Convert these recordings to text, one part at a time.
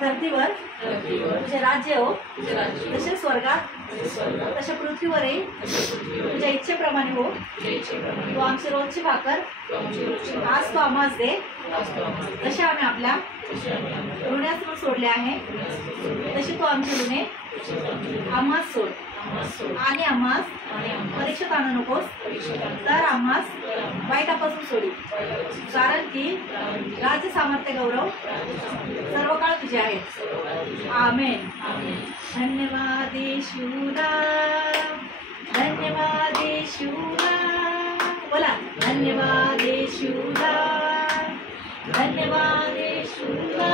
धरतीवर तुझे राज्य हो, जसे स्वर्गात तसे पृथ्वीवरही तुझ्या इच्छेप्रमाणे हो. तू आमची रोजची भाकर आज तू आम्हास दे, जसे आम्ही आपल्या ऋणातून सोडले आहे तसे तू आमचे ऋणे आम्हास सोड, आणि आम्हास परीक्षेत आणू नकोस, तर आम्हास वाईटापासून सोडी. कारण की राज्य, सामर्थ्य, गौरव सर्व काळ तुझे आहेत. आमेन. धन्यवाद येशूला, धन्यवाद येशूला. बोला, धन्यवाद येशूला, धन्यवाद येशूला.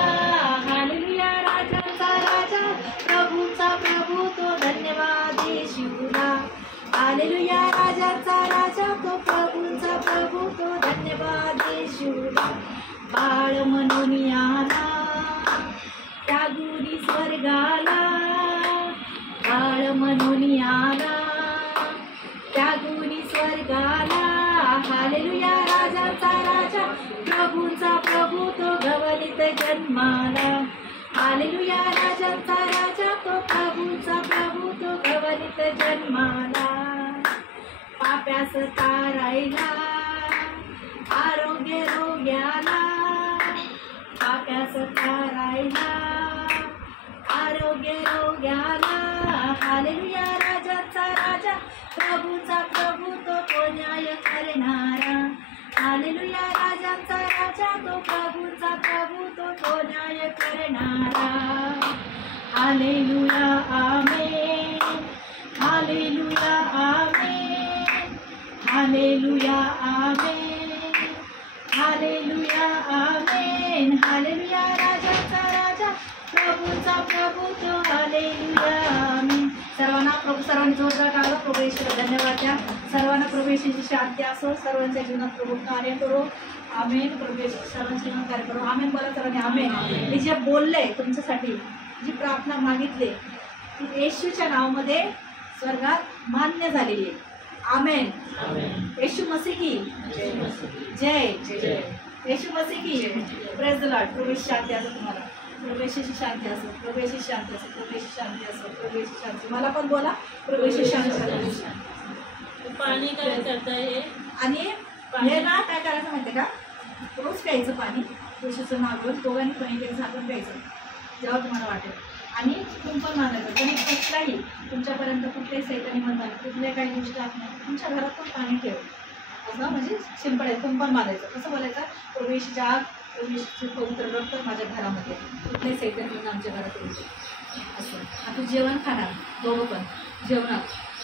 हालेलुया. राजांचा राजा, प्रभूचा प्रभू तो, धन्यवाद येशूला. हालेलुया. राजांचा राजा तो, प्रभूचा प्रभू तो, धन्यवाद येशूला. बाळ म्हणून आला त्या गुरी स्वर्गाला, बाळ म्हणून आला त्या गुरी स्वर्गाला. हालेलुया. राजांचा राजा, प्रभूचा प्रभू तो, गवलीत जन्माला. हालेलुया. राजांचा राजा तो, प्रभूचा प्रभू तो, गवलीत जन्माला. पाप्यास तारायला, आरोग्य रोग्याला, पाप्यास तारायला, आरोग्य रोग्याला. हालेलुया. राजांचा राजा, प्रभूचा प्रभू तो, तो न्याय करणारा. हालेलुया. राजांचा राजा तो, प्रभूचा प्रभू तो, तो न्याय करणारा. हालेलुया. आमेन. हालेलुया. आमेन. हालेलुया. आमेन. हालेलुया. आमेन. हालेलुया. राजांचा राजा, प्रभूचा प्रभू तो, हालेलुया. आमेन. सर्वांनी जोरदार टाळा. प्रभू येशूला धन्यवाद द्या. सर्वांना प्रभू येशूची शांती असो. सर्वांच्या जीवनात प्रभू कार्य करो. आमेन. प्रभू येशू सर्वांच्या जीवनात कार्य करो. आमेन. बोला सर्वांनी आमेन. मी जे बोलले तुमच्यासाठी, जी प्रार्थना मागितली ती येशूच्या नावामध्ये स्वर्गात मान्य झालेली आहे. आमेन. येशू मसीह की जय. येशू मसीह की प्रेज द लॉर्ड. प्रभू येशू शांती असो तुम्हाला. प्रभू येशूची शांती असो. प्रभू येशू शांती असो. प्रभू येशू शांती असो. प्रभू येशू शांती. मला पण बोला, प्रभू येशू शांती. पाणी काय करताय? आणि हे ना काय करायचं माहिती का, रोज प्यायचं पाणी येशूचं नाव घेऊन. दोघांनी पण एक झाकून प्यायचं जेव्हा तुम्हाला वाटेल. आणि कुंपण मागायचं. पण कुठलाही तुमच्यापर्यंत कुठल्याही सैतानी म्हणतात कुठल्या काही गोष्टी आपण तुमच्या घरात पण पाणी ठेव, असं म्हणजे सिंपल आहे. कुंपण मागायचं. कसं बोलायचं, प्रभू येशूच्या आग, प्रभू येशूचे पवित्र रक्त माझ्या घरामध्ये, कुठल्याही सैतानी म्हणून आमच्या घरात येऊ असं. आता जेवण खाणार दोघं पण जेवणात